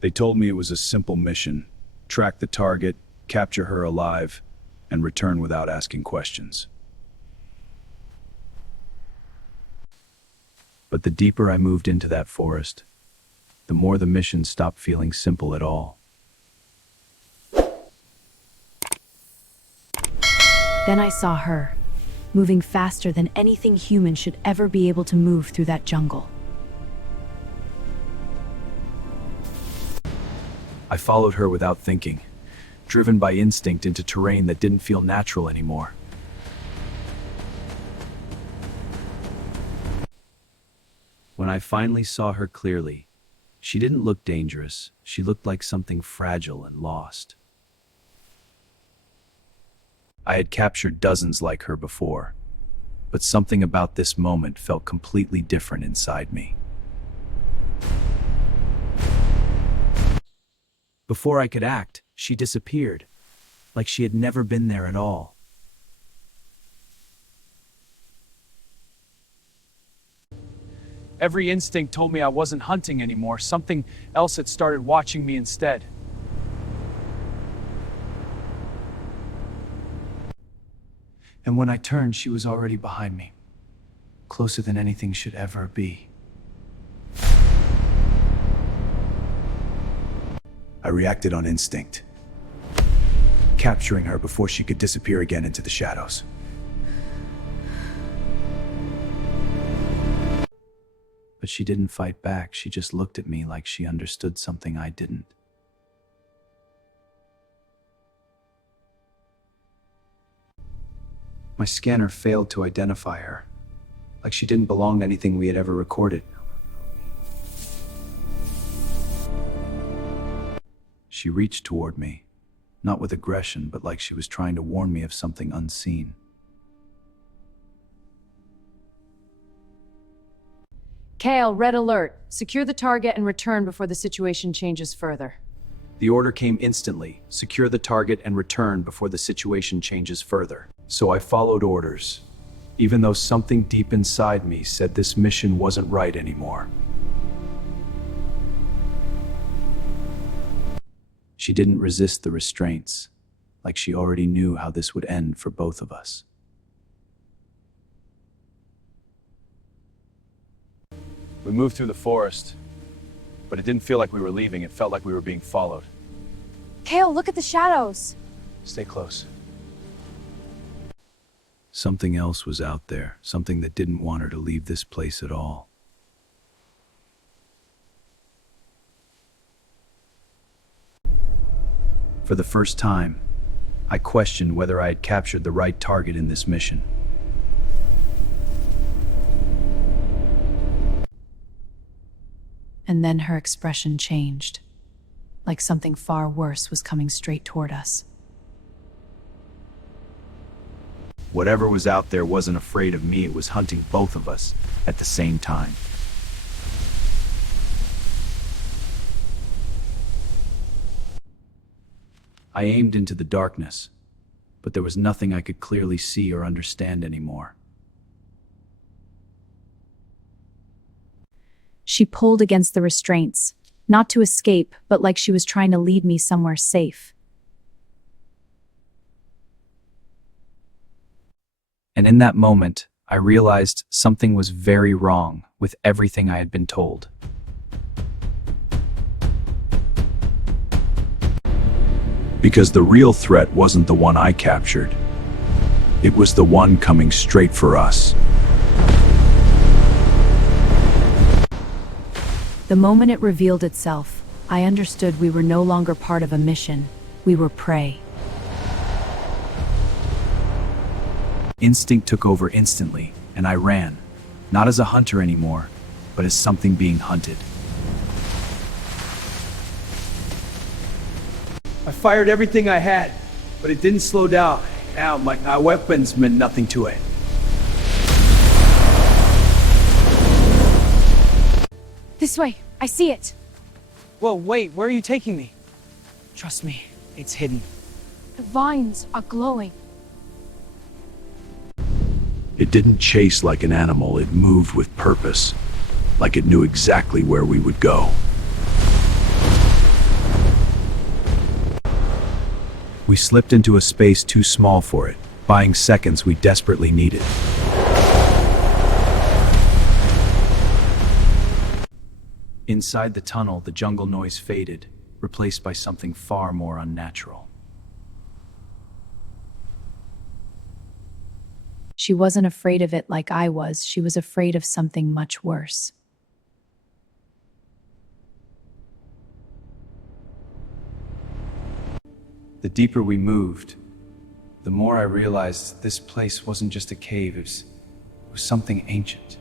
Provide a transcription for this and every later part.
They told me it was a simple mission: track the target, capture her alive, and return without asking questions. But the deeper I moved into that forest, the more the mission stopped feeling simple at all. Then I saw her, moving faster than anything human should ever be able to move through that jungle. I followed her without thinking, driven by instinct into terrain that didn't feel natural anymore. When I finally saw her clearly, she didn't look dangerous. She looked like something fragile and lost. I had captured dozens like her before, but something about this moment felt completely different inside me. Before I could act, she disappeared, like she had never been there at all. Every instinct told me I wasn't hunting anymore. Something else had started watching me instead. And when I turned, she was already behind me, closer than anything should ever be. I reacted on instinct, capturing her before she could disappear again into the shadows. But she didn't fight back. She just looked at me like she understood something I didn't. My scanner failed to identify her, like she didn't belong to anything we had ever recorded. She reached toward me, not with aggression, but like she was trying to warn me of something unseen. Kale, red alert. Secure the target and return before the situation changes further. The order came instantly: secure the target and return before the situation changes further. So I followed orders, even though something deep inside me said this mission wasn't right anymore. She didn't resist the restraints, like she already knew how this would end for both of us. We moved through the forest, but it didn't feel like we were leaving. It felt like we were being followed. Kale, look at the shadows. Stay close. Something else was out there, something that didn't want her to leave this place at all. For the first time, I questioned whether I had captured the right target in this mission. And then her expression changed, like something far worse was coming straight toward us. Whatever was out there wasn't afraid of me. It was hunting both of us at the same time. I aimed into the darkness, but there was nothing I could clearly see or understand anymore. She pulled against the restraints, not to escape, but like she was trying to lead me somewhere safe. And in that moment, I realized something was very wrong with everything I had been told. Because the real threat wasn't the one I captured. It was the one coming straight for us. The moment it revealed itself, I understood we were no longer part of a mission. We were prey. Instinct took over instantly, and I ran, not as a hunter anymore, but as something being hunted. I fired everything I had, but it didn't slow down. Now, my weapons meant nothing to it. This way, I see it. Whoa, wait, where are you taking me? Trust me, it's hidden. The vines are glowing. It didn't chase like an animal, it moved with purpose, like it knew exactly where we would go. We slipped into a space too small for it, buying seconds we desperately needed. Inside the tunnel, the jungle noise faded, replaced by something far more unnatural. She wasn't afraid of it like I was. She was afraid of something much worse. The deeper we moved, the more I realized this place wasn't just a cave, it was something ancient.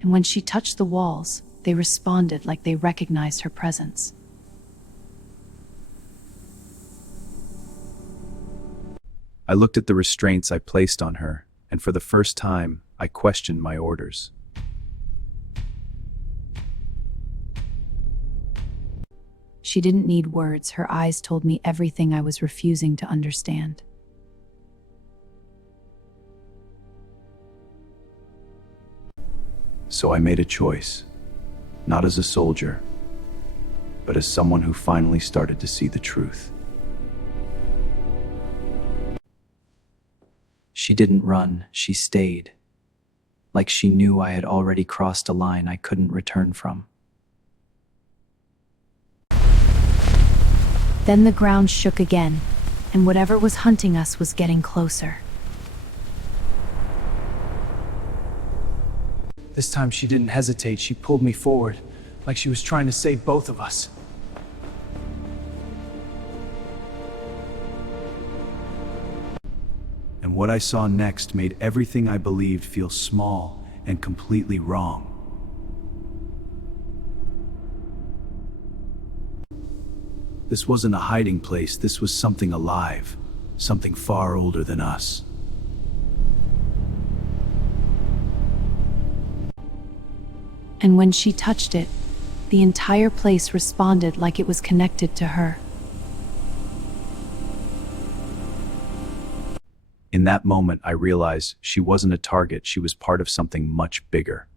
And when she touched the walls, they responded like they recognized her presence. I looked at the restraints I placed on her, and for the first time, I questioned my orders. She didn't need words. Her eyes told me everything I was refusing to understand. So I made a choice, not as a soldier, but as someone who finally started to see the truth. She didn't run, she stayed, like she knew I had already crossed a line I couldn't return from. Then the ground shook again, and whatever was hunting us was getting closer. This time she didn't hesitate, she pulled me forward, like she was trying to save both of us. And what I saw next made everything I believed feel small and completely wrong. This wasn't a hiding place, this was something alive, something far older than us. And when she touched it, the entire place responded like it was connected to her. In that moment, I realized she wasn't a target, she was part of something much bigger.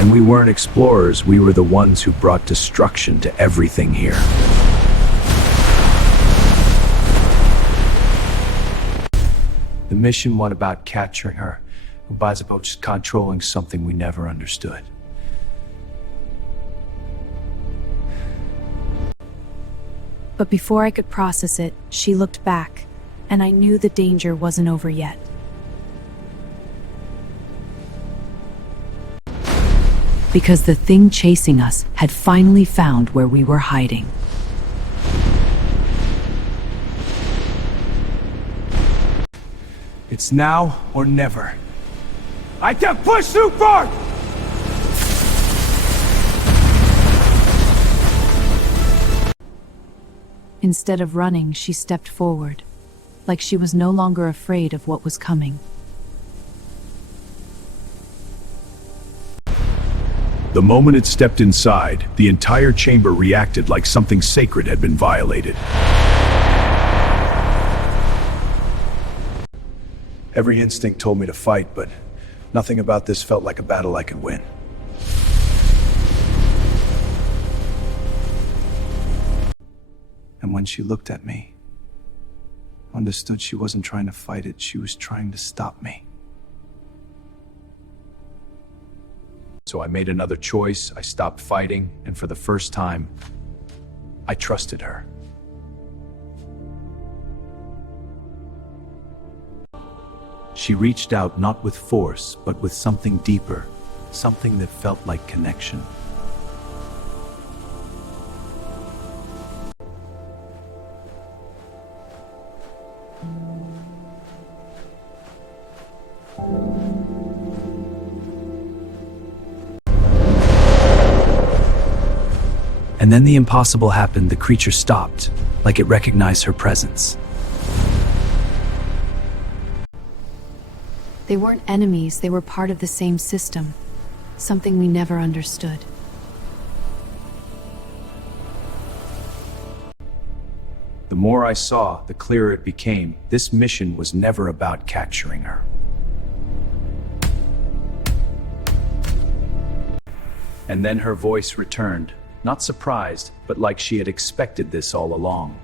And we weren't explorers, we were the ones who brought destruction to everything here. The mission wasn't about capturing her, it was about just controlling something we never understood. But before I could process it, she looked back, and I knew the danger wasn't over yet. Because the thing chasing us had finally found where we were hiding. It's now or never. I can't push too far! Instead of running, she stepped forward, like she was no longer afraid of what was coming. The moment it stepped inside, the entire chamber reacted like something sacred had been violated. Every instinct told me to fight, but nothing about this felt like a battle I could win. And when she looked at me, I understood she wasn't trying to fight it, she was trying to stop me. So I made another choice, I stopped fighting, and for the first time, I trusted her. She reached out not with force, but with something deeper, something that felt like connection. And then the impossible happened. The creature stopped, like it recognized her presence. They weren't enemies, they were part of the same system, something we never understood. The more I saw, the clearer it became. This mission was never about capturing her. And then her voice returned, not surprised, but like she had expected this all along.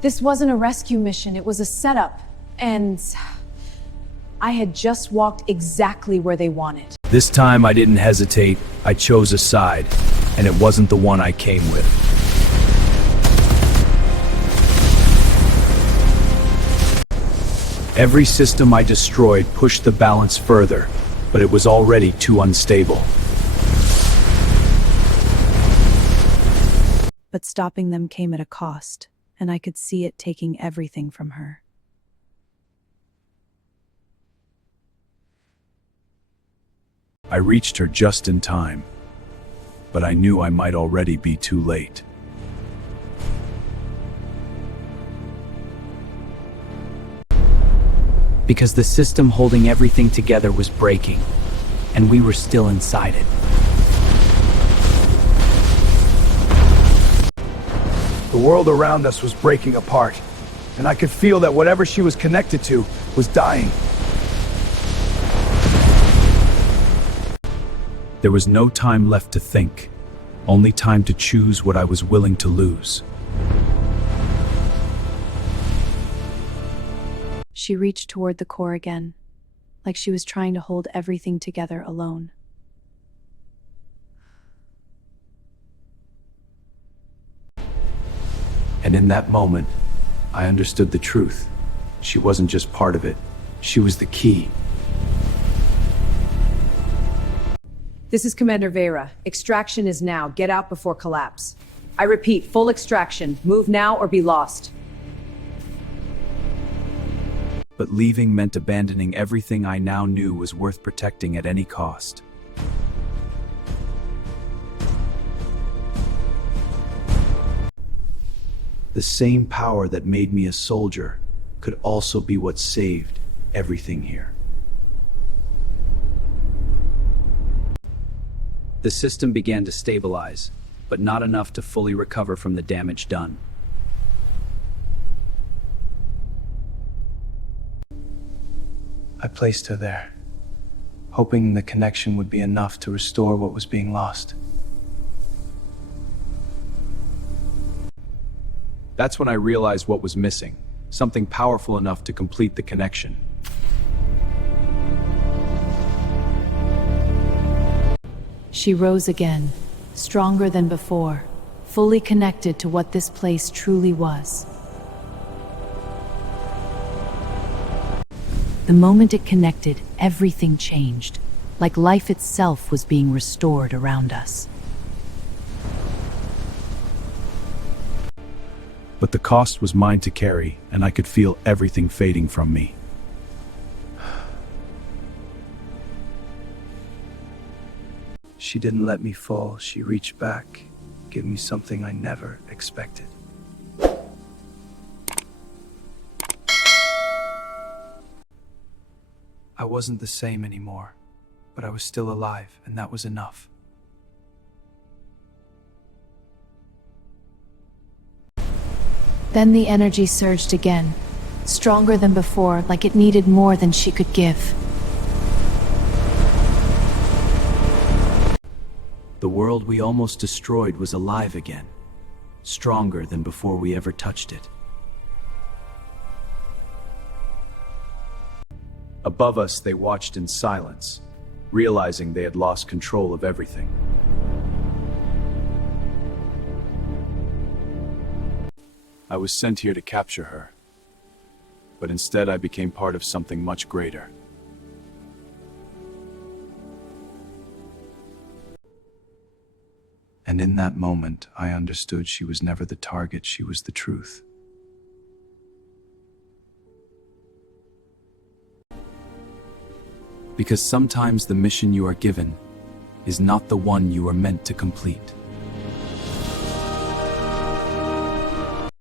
This wasn't a rescue mission, it was a setup. And I had just walked exactly where they wanted. This time I didn't hesitate, I chose a side, and it wasn't the one I came with. Every system I destroyed pushed the balance further, but it was already too unstable. But stopping them came at a cost, and I could see it taking everything from her. I reached her just in time, but I knew I might already be too late. Because the system holding everything together was breaking, and we were still inside it. The world around us was breaking apart, and I could feel that whatever she was connected to was dying. There was no time left to think, only time to choose what I was willing to lose. She reached toward the core again, like she was trying to hold everything together alone. And in that moment, I understood the truth. She wasn't just part of it, she was the key. This is Commander Vera. Extraction is now. Get out before collapse. I repeat, full extraction. Move now or be lost. But leaving meant abandoning everything I now knew was worth protecting at any cost. The same power that made me a soldier could also be what saved everything here. The system began to stabilize, but not enough to fully recover from the damage done. I placed her there, hoping the connection would be enough to restore what was being lost. That's when I realized what was missing, something powerful enough to complete the connection. She rose again, stronger than before, fully connected to what this place truly was. The moment it connected, everything changed, like life itself was being restored around us. But the cost was mine to carry, and I could feel everything fading from me. She didn't let me fall. She reached back, gave me something I never expected. I wasn't the same anymore, but I was still alive, and that was enough. Then the energy surged again, stronger than before, like it needed more than she could give. The world we almost destroyed was alive again, stronger than before we ever touched it. Above us, they watched in silence, realizing they had lost control of everything. I was sent here to capture her, but instead I became part of something much greater. And in that moment, I understood she was never the target, she was the truth. Because sometimes the mission you are given is not the one you are meant to complete.